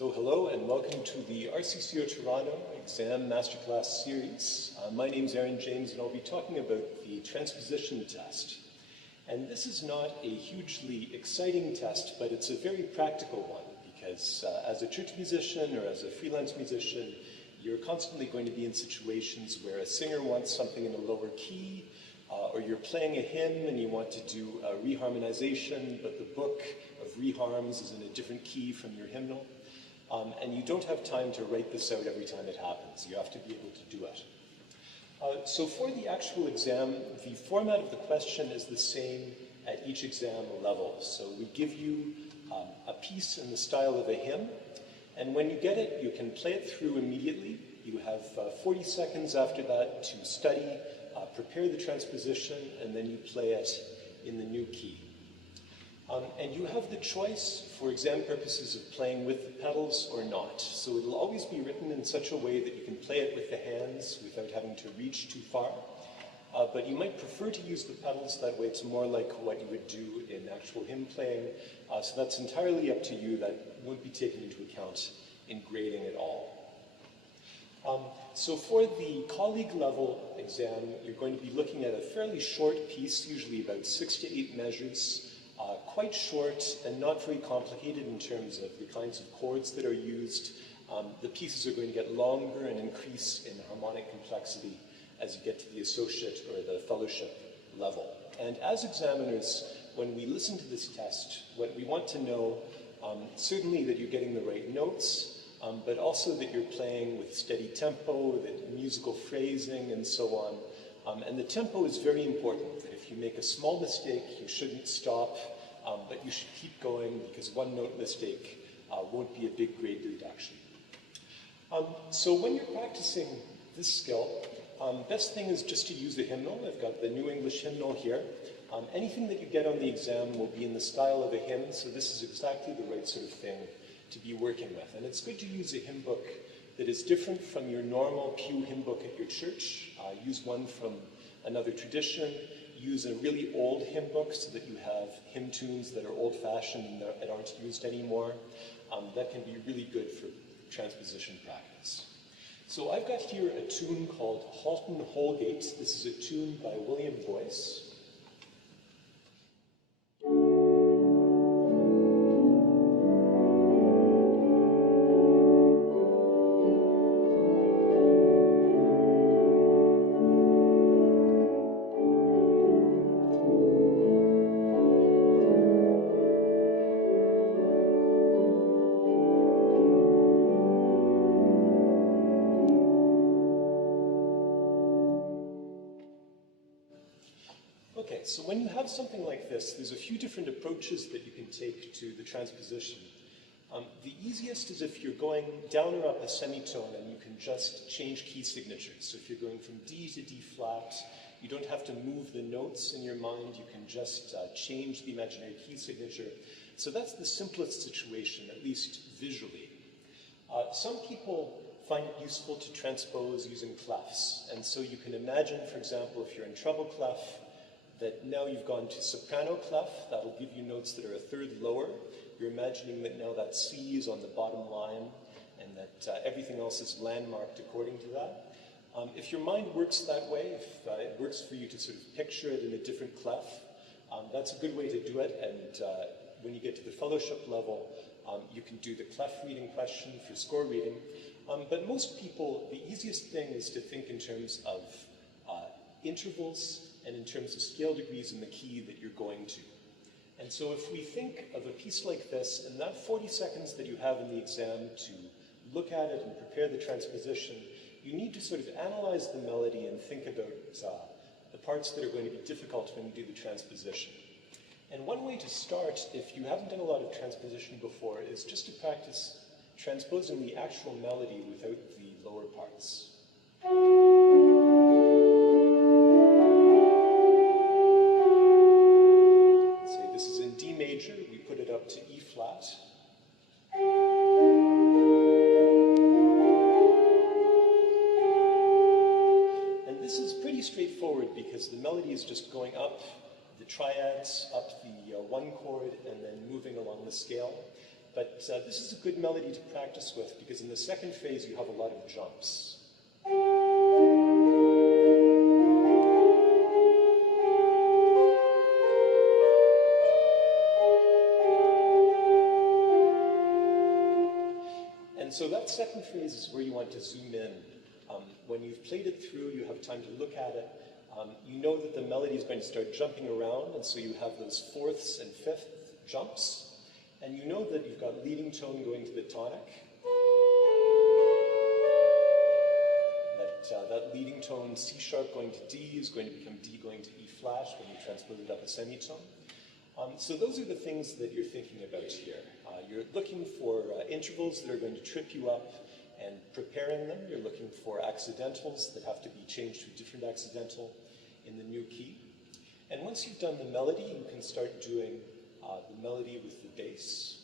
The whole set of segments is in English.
So hello and welcome to the RCCO Toronto Exam Masterclass Series. My name's Aaron James and I'll be talking about the transposition test. And this is not a hugely exciting test, but it's a very practical one because as a church musician or as a freelance musician, you're constantly going to be in situations where a singer wants something in a lower key, or you're playing a hymn and you want to do a reharmonization, but the book of reharms is in a different key from your hymnal. And you don't have time to write this out every time it happens. You have to be able to do it. So for the actual exam, the format of the question is the same at each exam level. So we give you a piece in the style of a hymn, and when you get it, you can play it through immediately. You have 40 seconds after that to study, prepare the transposition, and then you play it in the new key. And you have the choice for exam purposes of playing with the pedals or not. So it'll always be written in such a way that you can play it with the hands without having to reach too far. But you might prefer to use the pedals, that way it's more like what you would do in actual hymn playing. So that's entirely up to you. That won't be taken into account in grading at all. So for the colleague level exam, you're going to be looking at a fairly short piece, usually about 6 to 8 measures. Quite short and not very complicated in terms of the kinds of chords that are used. The pieces are going to get longer and increase in harmonic complexity as you get to the associate or the fellowship level. And as examiners, when we listen to this test, what we want to know, certainly that you're getting the right notes, but also that you're playing with steady tempo, that musical phrasing, and so on. And the tempo is very important. That if you make a small mistake, you shouldn't stop, but you should keep going because one note mistake won't be a big grade deduction. So when you're practicing this skill, best thing is just to use the hymnal. I've got the New English hymnal here. Anything that you get on the exam will be in the style of a hymn, so this is exactly the right sort of thing to be working with. And it's good to use a hymn book that is different from your normal pew hymn book at your church. Use one from another tradition. Use a really old hymn book so that you have hymn tunes that are old-fashioned and that aren't used anymore. That can be really good for transposition practice. So I've got here a tune called Halton Holgate. This is a tune by William Boyce. Okay, so when you have something like this, there's a few different approaches that you can take to the transposition. The easiest is if you're going down or up a semitone and you can just change key signatures. So if you're going from D to D flat, you don't have to move the notes in your mind, you can just change the imaginary key signature. So that's the simplest situation, at least visually. Some people find it useful to transpose using clefs. And so you can imagine, for example, if you're in treble clef, that now you've gone to soprano clef. That'll give you notes that are a third lower. You're imagining that now that C is on the bottom line and that everything else is landmarked according to that. If your mind works that way, if it works for you to sort of picture it in a different clef, that's a good way to do it. And when you get to the fellowship level, you can do the clef reading question for score reading. But most people, the easiest thing is to think in terms of intervals and in terms of scale degrees in the key that you're going to. And so if we think of a piece like this, and that 40 seconds that you have in the exam to look at it and prepare the transposition, you need to sort of analyze the melody and think about the parts that are going to be difficult when you do the transposition. And one way to start, if you haven't done a lot of transposition before, is just to practice transposing the actual melody without the lower parts. We put it up to E flat. And this is pretty straightforward because the melody is just going up the triads, up the one chord, and then moving along the scale. But this is a good melody to practice with because in the second phase you have a lot of jumps. And so that second phase is where you want to zoom in. When you've played it through, you have time to look at it. You know that the melody is going to start jumping around, and so you have those fourths and fifth jumps. And you know that you've got leading tone going to the tonic. That leading tone C sharp going to D is going to become D going to E flat when you transpose it up a semitone. So those are the things that you're thinking about here. You're looking for intervals that are going to trip you up and preparing them. You're looking for accidentals that have to be changed to a different accidental in the new key. And once you've done the melody, you can start doing the melody with the bass.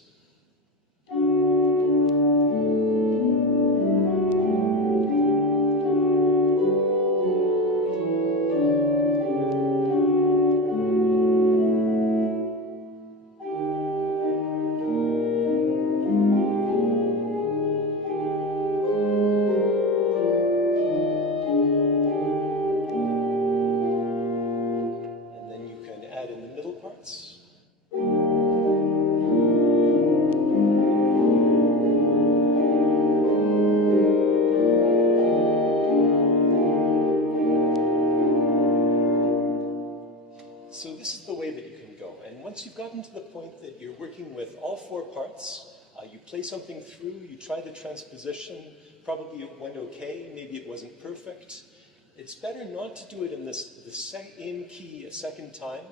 So this is the way that you can go. And once you've gotten to the point that you're working with all four parts, you play something through, you try the transposition, probably it went okay, maybe it wasn't perfect. It's better not to do it in the same key a second time,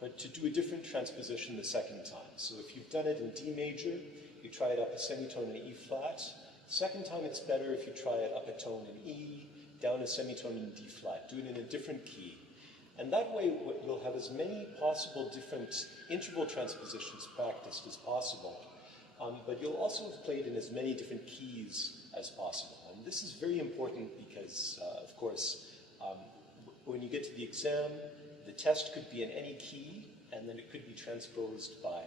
but to do a different transposition the second time. So if you've done it in D major, you try it up a semitone in E flat. Second time it's better if you try it up a tone in E, down a semitone in D flat. Do it in a different key. And that way you'll have as many possible different interval transpositions practiced as possible. But you'll also have played in as many different keys as possible. And this is very important because, of course, when you get to the exam, the test could be in any key, and then it could be transposed by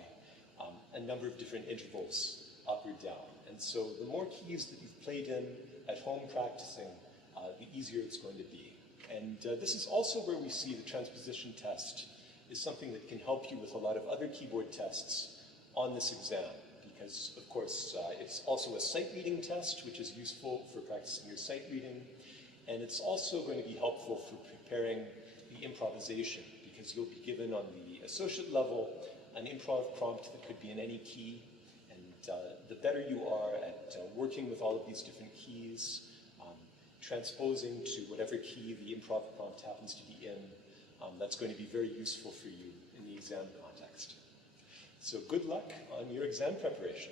a number of different intervals, up or down. And so the more keys that you've played in at home practicing, the easier it's going to be. And this is also where we see the transposition test is something that can help you with a lot of other keyboard tests on this exam. Because, of course, it's also a sight reading test, which is useful for practicing your sight reading. And it's also going to be helpful for preparing the improvisation, because you'll be given on the associate level an improv prompt that could be in any key. And the better you are at working with all of these different keys, transposing to whatever key the improv prompt happens to be in, that's going to be very useful for you in the exam context. So good luck on your exam preparation.